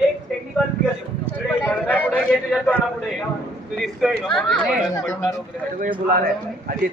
एक टेक्निकल पुढे घे तुझ्या तोंडापुढे तू दिसतोय वगैरे बुला रहे अजित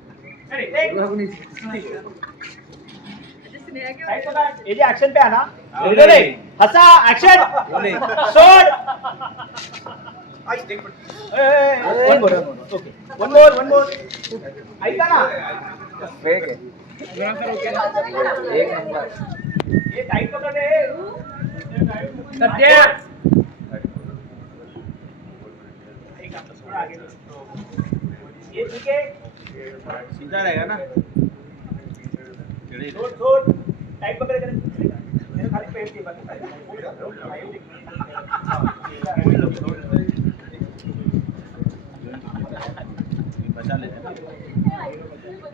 हवाय ऍक्शन पे आना। हसा ऍक्शन सोड one more one more one more ऐका ना? फेक है एक नंबर हे टाईट पकड रे सध्या ये ठीक है? सीधा रहेगा ना? छोड़ छोड़। टाइट पकड़ कर मेरे खाली पेट के बचा ले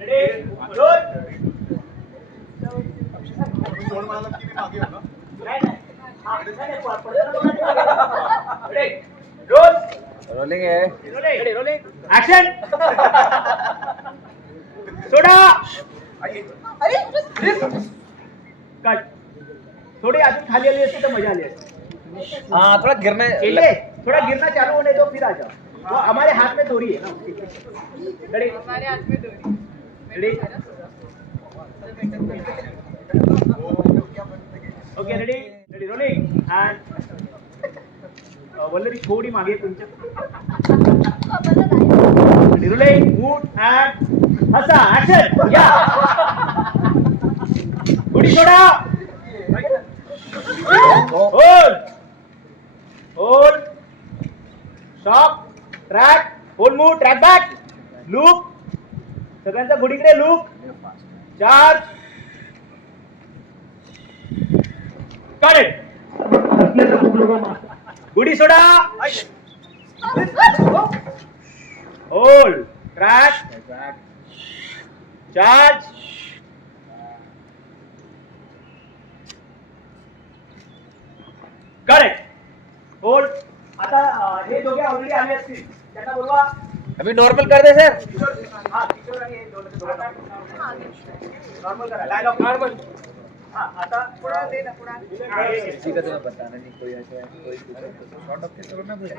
रेडी रोल नाही नाही। हा, नाही, नाही, पड- पडतं ना. Ready roll. रोलिंग है। Rolling action soda. कट थोड़ी अजून खाली आली असती तर मज़ा आली असती. हाँ थोड़ा गिरने चलिए थोड़ा गिरना चालू होने दो फिर आ जाओ वो हमारे हाथ में दोरी है ना. रेडी हमारे हाथ में डोरी ready okay ready ready rolling and Vallari थोडी मागे तुमच्या. रेडी रोलिंग मूड अँड हसा ऍक्शन या! थोडी soda hold hold stop track hold move track back loop सगळ्यांचा गुडीकडे लूप चार्ज काढे गुडी soda hold track charge correct hold आता अं, हे दोघे ऑलरेडी आले असतील त्यांना बोलवा अभी नॉर्मल कर दे सर हा हे नॉर्मल करा डायलॉग नॉर्मल आता पुढे दे ना पुढे किसी का तुम्हें बताना नहीं कोई ऐसा कोई शॉर्ट ऑफ़ के करो ना भाई